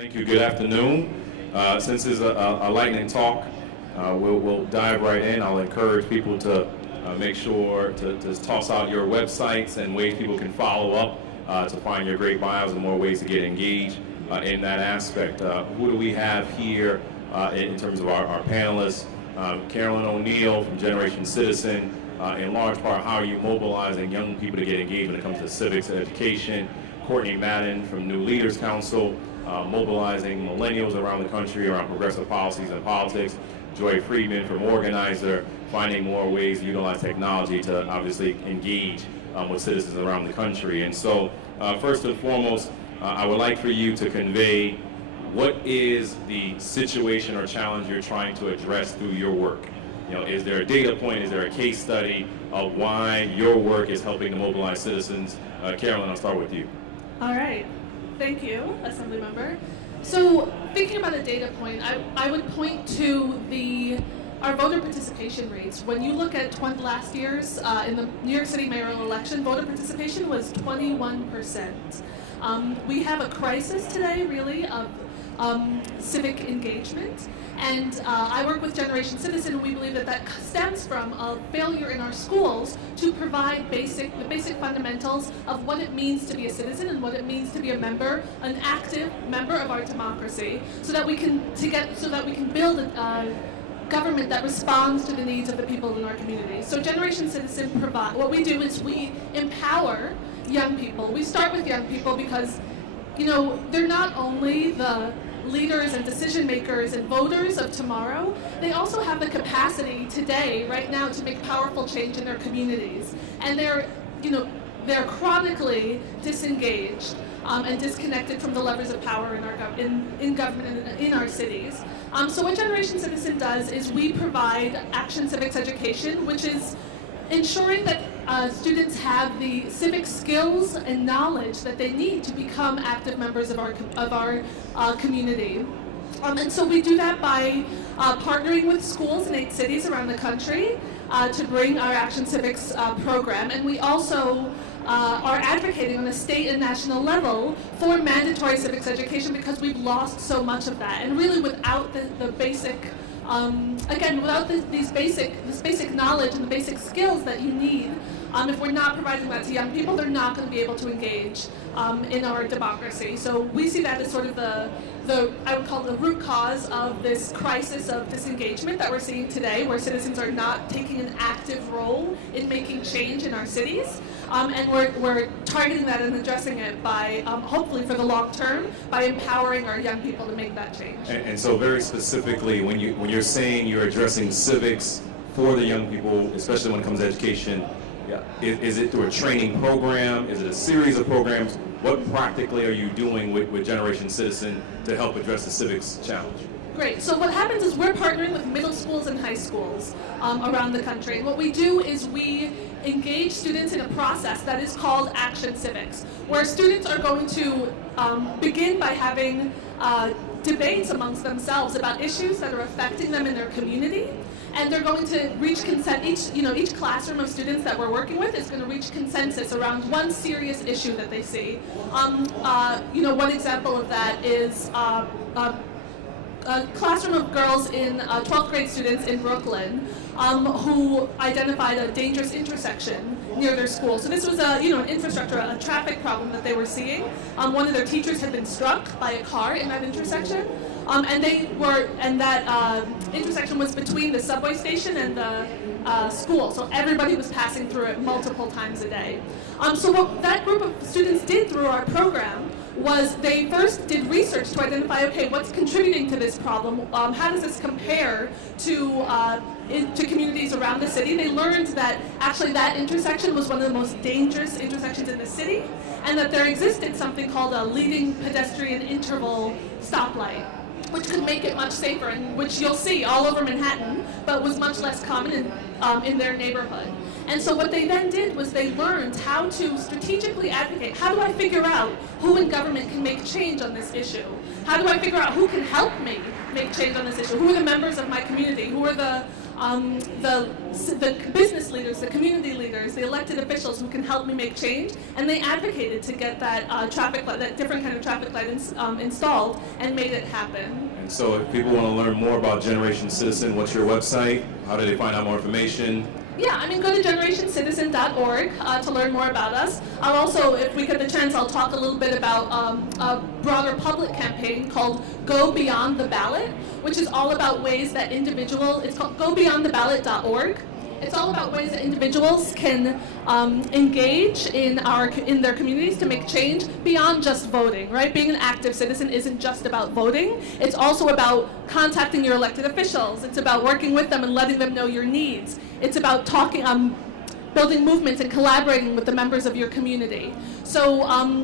Thank you. Good afternoon. Since it's a lightning talk, we'll dive right in. I'll encourage people to make sure to toss out your websites and ways people can follow up to find your great bios and more ways to get engaged in that aspect. Who do we have here in terms of our panelists? Carolyn O'Neill from Generation Citizen. In large part, how are you mobilizing young people to get engaged when it comes to civics and education? Courtney Madden from New Leaders Council, mobilizing millennials around the country around progressive policies and politics. Joy Friedman from Organizer, finding more ways to utilize technology to obviously engage with citizens around the country. And so, first and foremost, I would like for you to convey what is the situation or challenge you're trying to address through your work. You know, is there a data point, is there a case study of why your work is helping to mobilize citizens? Carolyn, I'll start with you. All right. Thank you, Assembly Member. So thinking about a data point, I would point to our voter participation rates. When you look at last year's, in the New York City mayoral election, voter participation was 21%. We have a crisis today, really, of civic engagement. And I work with Generation Citizen, and we believe that stems from a failure in our schools to provide the basic fundamentals of what it means to be a citizen and what it means to be a member, an active member of our democracy, so that we can build a government that responds to the needs of the people in our community. So Generation Citizen what we do is we empower young people. We start with young people because, you know, they're not only the leaders and decision makers and voters of tomorrow, they also have the capacity today, right now, to make powerful change in their communities. And they're chronically disengaged and disconnected from the levers of power in government and in our cities. So what Generation Citizen does is we provide action civics education, which is ensuring that students have the civic skills and knowledge that they need to become active members of our community. And so we do that by partnering with schools in 8 cities around the country to bring our Action Civics program. And we also are advocating on a state and national level for mandatory civics education because we've lost so much of that. And really without the basic without this basic knowledge and the basic skills that you need, if we're not providing that to young people, they're not going to be able to engage in our democracy. So we see that as sort of I would call the root cause of this crisis of disengagement that we're seeing today, where citizens are not taking an active role in making change in our cities. And we're targeting that and addressing it by, hopefully for the long term, by empowering our young people to make that change. And so very specifically, when you're saying you're addressing civics for the young people, especially when it comes to education, is it through a training program? Is it a series of programs? What practically are you doing with Generation Citizen to help address the civics challenge? Great. So what happens is we're partnering with middle schools and high schools around the country. And what we do is we engage students in a process that is called Action Civics, where students are going to begin by having debates amongst themselves about issues that are affecting them in their community. And they're going to reach consent. Each classroom of students that we're working with is going to reach consensus around one serious issue that they see. One example of that is a classroom of girls 12th grade students in Brooklyn who identified a dangerous intersection near their school. So this was an infrastructure, a traffic problem that they were seeing. One of their teachers had been struck by a car in that intersection. And that intersection was between the subway station and the school, so everybody was passing through it multiple times a day. So what that group of students did through our program was they first did research to identify, okay, what's contributing to this problem? How does this compare to communities around the city? They learned that actually that intersection was one of the most dangerous intersections in the city, and that there existed something called a leading pedestrian interval stoplight, which could make it much safer, and which you'll see all over Manhattan, but was much less common in their neighborhood. And so what they then did was they learned how to strategically advocate. How do I figure out who in government can make change on this issue? How do I figure out who can help me make change on this issue? Who are the members of my community? Who are the the business leaders, the community leaders, the elected officials who can help me make change, and they advocated to get that traffic light, that different kind of traffic light installed, and made it happen. And so if people want to learn more about Generation Citizen, what's your website? How do they find out more information? Yeah, I mean, go to generationscitizen.org to learn more about us. I'll also, if we get the chance, I'll talk a little bit about a broader public campaign called Go Beyond the Ballot, which is all about ways that it's called gobeyondtheballot.org. It's all about ways that individuals can engage in their communities to make change beyond just voting, right? Being an active citizen isn't just about voting. It's also about contacting your elected officials. It's about working with them and letting them know your needs. It's about building movements and collaborating with the members of your community. So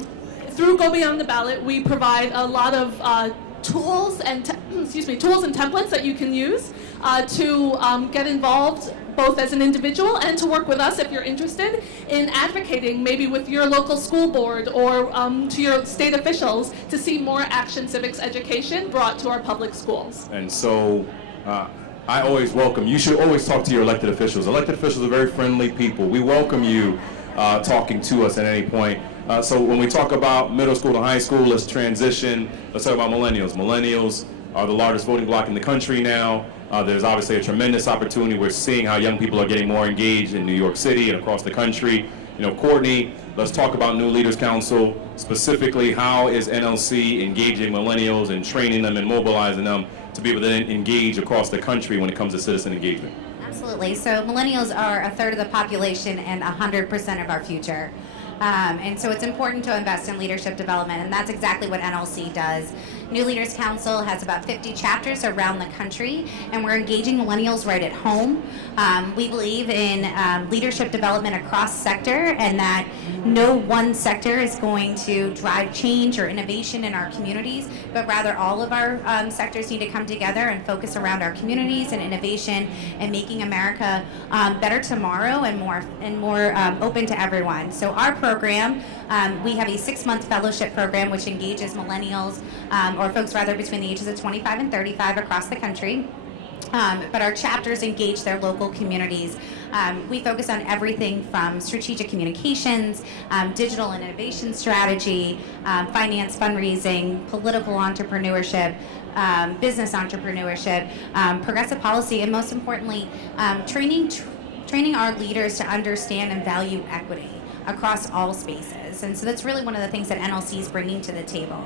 through Go Beyond the Ballot, we provide a lot of tools and templates that you can use to get involved both as an individual and to work with us if you're interested in advocating maybe with your local school board or to your state officials to see more action civics education brought to our public schools. And so I always welcome, you should always talk to your elected officials. Elected officials are very friendly people. We welcome you talking to us at any point. So when we talk about middle school to high school, let's transition. Let's talk about millennials. Millennials are the largest voting bloc in the country now. There's obviously a tremendous opportunity. We're seeing how young people are getting more engaged in New York City and across the country. You know, Courtney, let's talk about New Leaders Council. Specifically, how is NLC engaging millennials and training them and mobilizing them to be able to engage across the country when it comes to citizen engagement? Absolutely. So millennials are a third of the population and 100% of our future. And so it's important to invest in leadership development, and that's exactly what NLC does. New Leaders Council has about 50 chapters around the country, and we're engaging millennials right at home. We believe in leadership development across sector, and that no one sector is going to drive change or innovation in our communities, but rather all of our sectors need to come together and focus around our communities and innovation and making America better tomorrow and more open to everyone. So our program, we have a 6-month fellowship program which engages millennials, or folks rather between the ages of 25 and 35 across the country. But our chapters engage their local communities. We focus on everything from strategic communications, digital and innovation strategy, finance, fundraising, political entrepreneurship, business entrepreneurship, progressive policy, and most importantly, training our leaders to understand and value equity across all spaces. And so that's really one of the things that NLC is bringing to the table.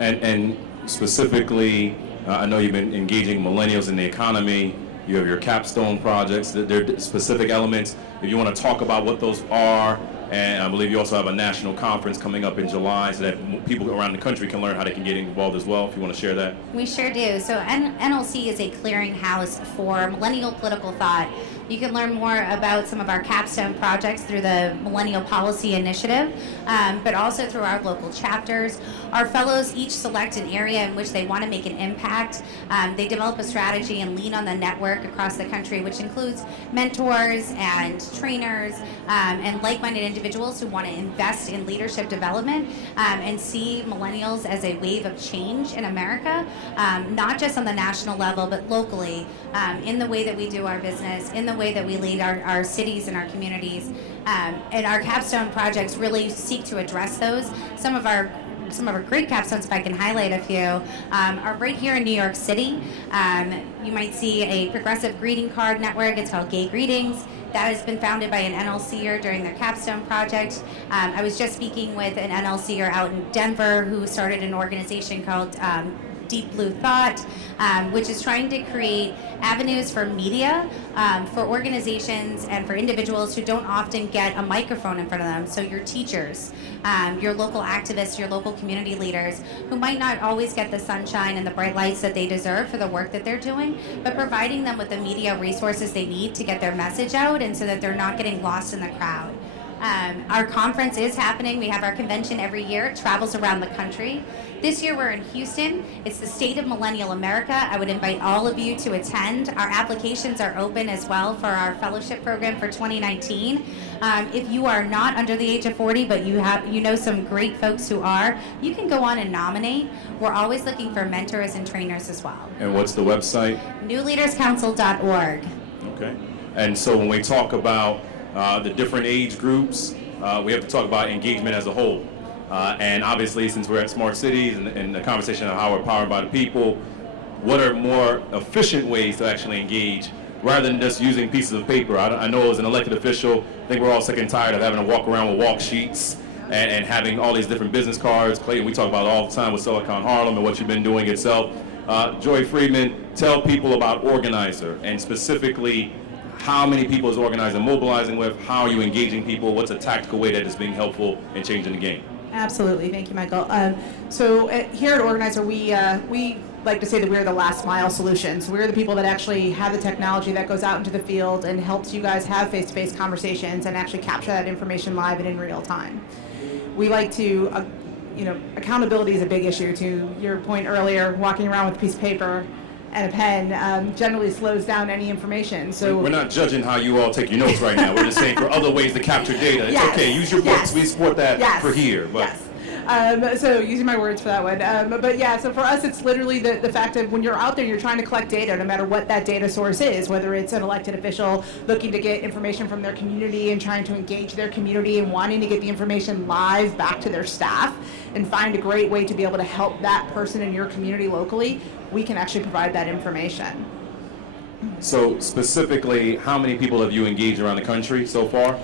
And specifically, I know you've been engaging millennials in the economy. You have your capstone projects. There are specific elements. If you want to talk about what those are, and I believe you also have a national conference coming up in July so that people around the country can learn how they can get involved as well, if you want to share that. We sure do. So NLC is a clearinghouse for millennial political thought. You can learn more about some of our capstone projects through the Millennial Policy Initiative, but also through our local chapters. Our fellows each select an area in which they want to make an impact. They develop a strategy and lean on the network across the country, which includes mentors and trainers and like-minded individuals who want to invest in leadership development and see millennials as a wave of change in America, not just on the national level, but locally, in the way that we do our business, in the way that we lead our cities and our communities. And our capstone projects really seek to address those. Some of our great capstones, if I can highlight a few, are right here in New York City. You might see a progressive greeting card network. It's called Gay Greetings. That has been founded by an NLCer during their capstone project. I was just speaking with an NLCer out in Denver who started an organization called Deep Blue Thought, which is trying to create avenues for media, for organizations and for individuals who don't often get a microphone in front of them. So your teachers, your local activists, your local community leaders who might not always get the sunshine and the bright lights that they deserve for the work that they're doing, but providing them with the media resources they need to get their message out and so that they're not getting lost in the crowd. Our conference is happening. We have our convention every year. It travels around the country. This year we're in Houston. It's the State of Millennial America. I would invite all of you to attend. Our applications are open as well for our fellowship program for 2019. If you are not under the age of 40, but you know some great folks who are, you can go on and nominate. We're always looking for mentors and trainers as well. And what's the website? NewLeadersCouncil.org. Okay. And so when we talk about the different age groups, we have to talk about engagement as a whole. And obviously, since we're at Smart Cities and the conversation of how we're powered by the people, what are more efficient ways to actually engage rather than just using pieces of paper? I know as an elected official, I think we're all sick and tired of having to walk around with walk sheets and having all these different business cards. Clayton, we talk about it all the time with Silicon Harlem and what you've been doing itself. Joy Friedman, tell people about Organizer and specifically how many people is Organizer mobilizing with, how are you engaging people, what's a tactical way that is being helpful in changing the game? Absolutely, thank you, Michael. So here at Organizer, we like to say that we're the last mile solutions. We're the people that actually have the technology that goes out into the field and helps you guys have face-to-face conversations and actually capture that information live and in real time. We like to, accountability is a big issue. To your point earlier, walking around with a piece of paper and a pen generally slows down any information. So we're not judging how you all take your notes right now. We're just saying for other ways to capture data. It's okay, use your books. We support that for here. But. Yes. So using my words for that one. But yeah, so for us, it's literally the fact that when you're out there, you're trying to collect data, no matter what that data source is, whether it's an elected official looking to get information from their community and trying to engage their community and wanting to get the information live back to their staff and find a great way to be able to help that person in your community locally, we can actually provide that information. So specifically, how many people have you engaged around the country so far?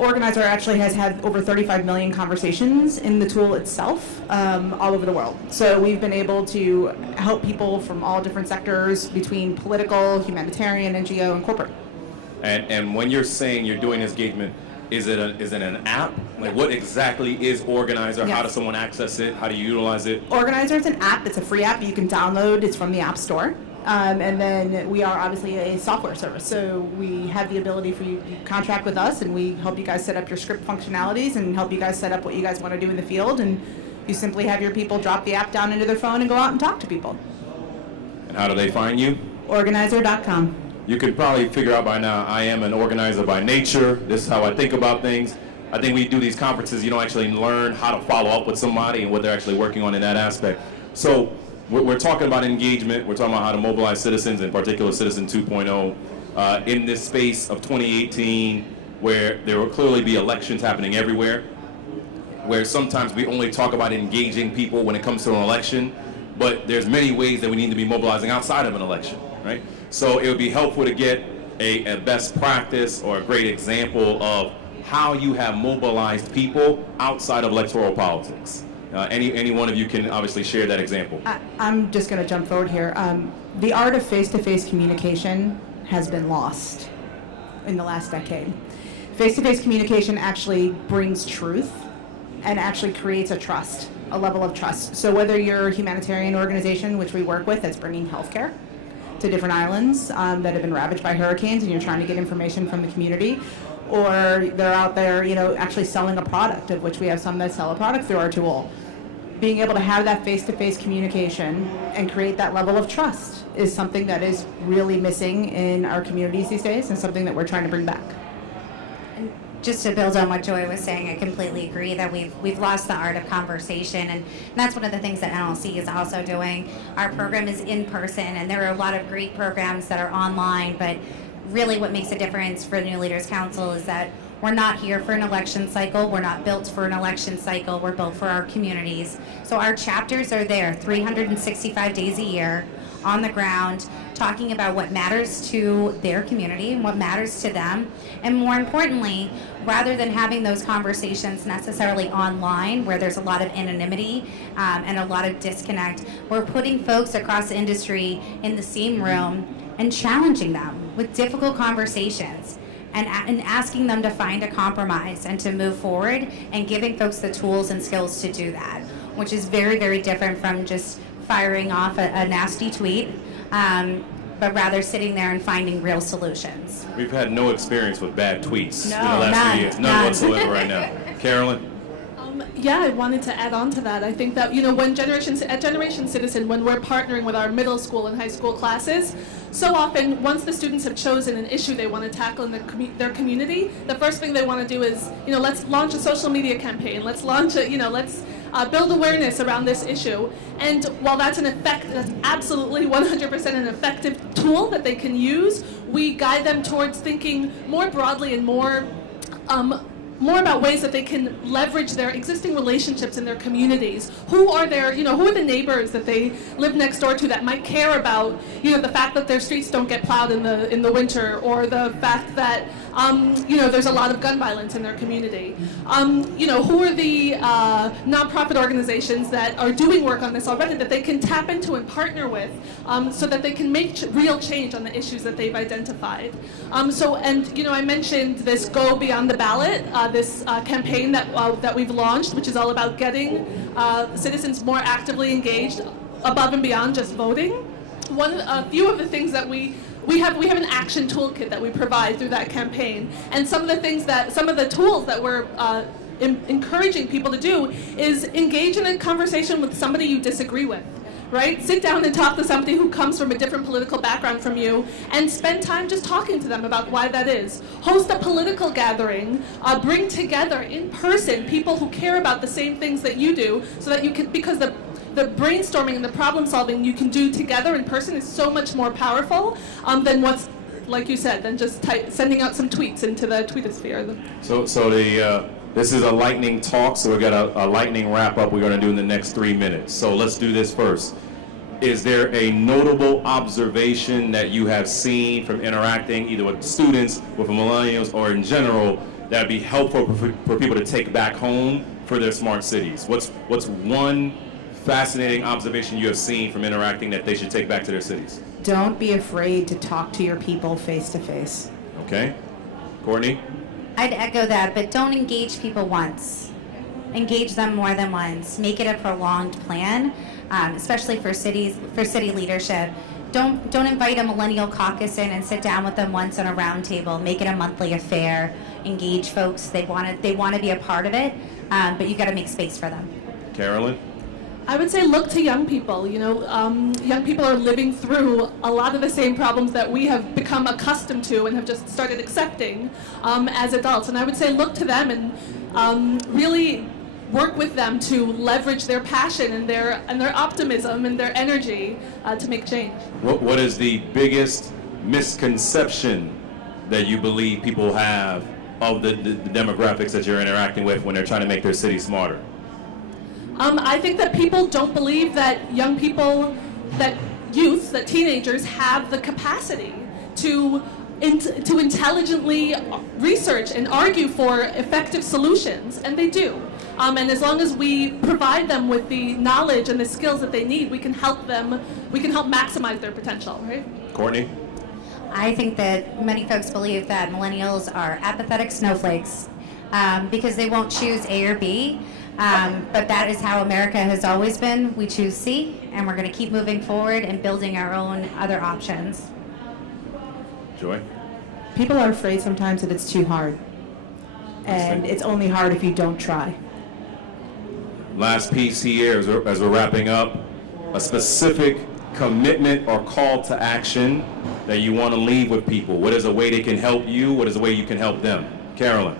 Organizer actually has had over 35 million conversations in the tool itself all over the world. So we've been able to help people from all different sectors between political, humanitarian, NGO, and corporate. And when you're saying you're doing this engagement, is it an app? Like what exactly is Organizer? Yes. How does someone access it? How do you utilize it? Organizer is an app. It's a free app that you can download. It's from the App Store. And then we are obviously a software service, so we have the ability for you to contract with us, and we help you guys set up your script functionalities and help you guys set up what you guys want to do in the field, and you simply have your people drop the app down into their phone and go out and talk to people. And how do they find you? Organizer.com. You can probably figure out by now, I am an organizer by nature. This is how I think about things. I think we do these conferences, you don't actually learn how to follow up with somebody and what they're actually working on in that aspect. So we're talking about engagement. We're talking about how to mobilize citizens, in particular Citizen 2.0, in this space of 2018, where there will clearly be elections happening everywhere, where sometimes we only talk about engaging people when it comes to an election, but there's many ways that we need to be mobilizing outside of an election, right? So it would be helpful to get a best practice or a great example of how you have mobilized people outside of electoral politics. Any one of you can obviously share that example. I'm just going to jump forward here. The art of face-to-face communication has been lost in the last decade. Face-to-face communication actually brings truth and actually creates a level of trust. So whether you're a humanitarian organization, which we work with, that's bringing healthcare to different islands that have been ravaged by hurricanes, and you're trying to get information from the community, or they're out there, actually selling a product, of which we have some that sell a product through our tool. Being able to have that face-to-face communication and create that level of trust is something that is really missing in our communities these days, and something that we're trying to bring back. And just to build on what Joy was saying, I completely agree that we've lost the art of conversation, and that's one of the things that NLC is also doing. Our program is in person, and there are a lot of great programs that are online, but really what makes a difference for the New Leaders Council is that we're not here for an election cycle. We're not built for an election cycle. We're built for our communities. So our chapters are there 365 days a year on the ground, talking about what matters to their community and what matters to them. And more importantly, rather than having those conversations necessarily online where there's a lot of anonymity and a lot of disconnect, we're putting folks across the industry in the same room and challenging them with difficult conversations and asking them to find a compromise and to move forward, and giving folks the tools and skills to do that, which is very, very different from just firing off a nasty tweet, but rather sitting there and finding real solutions. We've had no experience with bad tweets in the No, last none, 3 years. None none. whatsoever right now. Carolyn? Yeah, I wanted to add on to that. I think that, when at Generation Citizen, when we're partnering with our middle school and high school classes, so often, once the students have chosen an issue they want to tackle in their community, the first thing they want to do is, let's launch a social media campaign. Let's launch a, let's build awareness around this issue. And while that's that's absolutely 100% an effective tool that they can use, we guide them towards thinking more broadly and more about ways that they can leverage their existing relationships in their communities. Who are the neighbors that they live next door to that might care about, the fact that their streets don't get plowed in the winter, or the fact that, there's a lot of gun violence in their community. Who are the nonprofit organizations that are doing work on this already that they can tap into and partner with, so that they can make real change on the issues that they've identified. I mentioned this Go Beyond the Ballot, this campaign that we've launched, which is all about getting citizens more actively engaged above and beyond just voting. A few of the things that we have an action toolkit that we provide through that campaign, and some of the tools that we're encouraging people to do is engage in a conversation with somebody you disagree with. Right? Sit down and talk to somebody who comes from a different political background from you, and spend time just talking to them about why that is. Host a political gathering, bring together in person people who care about the same things that you do, so that you can, because the brainstorming and the problem solving you can do together in person is so much more powerful than what's, like you said, than just sending out some tweets into the tweetosphere. This is a lightning talk, so we've got a lightning wrap up we're going to do in the next 3 minutes. So let's do this first. Is there a notable observation that you have seen from interacting either with students, with millennials, or in general that would be helpful for people to take back home for their smart cities? What's one fascinating observation you have seen from interacting that they should take back to their cities? Don't be afraid to talk to your people face to face. Okay. Courtney? I'd echo that, but don't engage people once. Engage them more than once. Make it a prolonged plan, especially for city leadership. Don't invite a millennial caucus in and sit down with them once on a round table. Make it a monthly affair. Engage folks. They want to be a part of it, but you got to make space for them. Carolyn? I would say look to young people. Young people are living through a lot of the same problems that we have become accustomed to and have just started accepting as adults. And I would say look to them and really work with them to leverage their passion and their optimism and their energy to make change. What is the biggest misconception that you believe people have of the demographics that you're interacting with when they're trying to make their city smarter? I think that people don't believe that young people, that youth, that teenagers have the capacity to intelligently research and argue for effective solutions, and they do. And as long as we provide them with the knowledge and the skills that they need, we can help maximize their potential, right? Courtney? I think that many folks believe that millennials are apathetic snowflakes because they won't choose A or B. But that is how America has always been. We choose C, and we're going to keep moving forward and building our own other options. Joy? People are afraid sometimes that it's too hard. And it's only hard if you don't try. Last piece here as we're wrapping up, a specific commitment or call to action that you want to leave with people. What is a way they can help you? What is a way you can help them? Carolyn?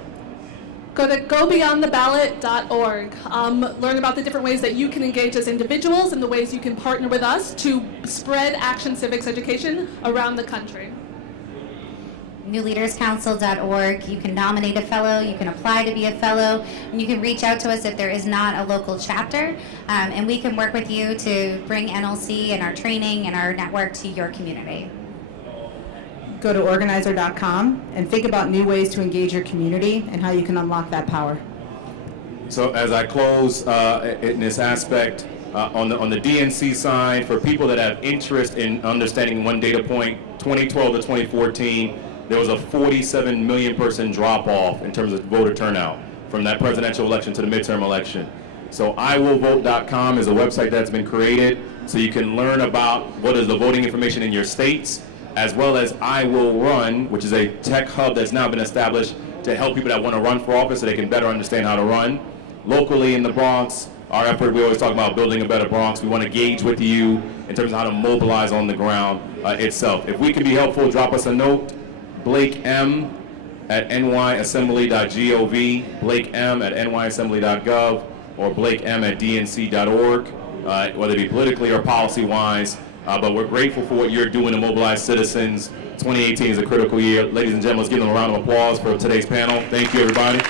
Go to gobeyondtheballot.org. Learn about the different ways that you can engage as individuals and the ways you can partner with us to spread action civics education around the country. newleaderscouncil.org. You can nominate a fellow, you can apply to be a fellow, and you can reach out to us if there is not a local chapter, and we can work with you to bring NLC and our training and our network to your community. Go to organizer.com and think about new ways to engage your community and how you can unlock that power. So as I close in this aspect, on the DNC side, for people that have interest in understanding one data point, 2012 to 2014, there was a 47 million person drop off in terms of voter turnout from that presidential election to the midterm election. So iwillvote.com is a website that's been created so you can learn about what is the voting information in your states, as well as I Will Run, which is a tech hub that's now been established to help people that want to run for office so they can better understand how to run. Locally in the Bronx, our effort, we always talk about building a better Bronx. We want to engage with you in terms of how to mobilize on the ground itself. If we can be helpful, drop us a note. Blake M at nyassembly.gov, Blake M at nyassembly.gov. or blakem@dnc.org, whether it be politically or policy-wise. But we're grateful for what you're doing to mobilize citizens. 2018 is a critical year. Ladies and gentlemen, let's give them a round of applause for today's panel. Thank you, everybody.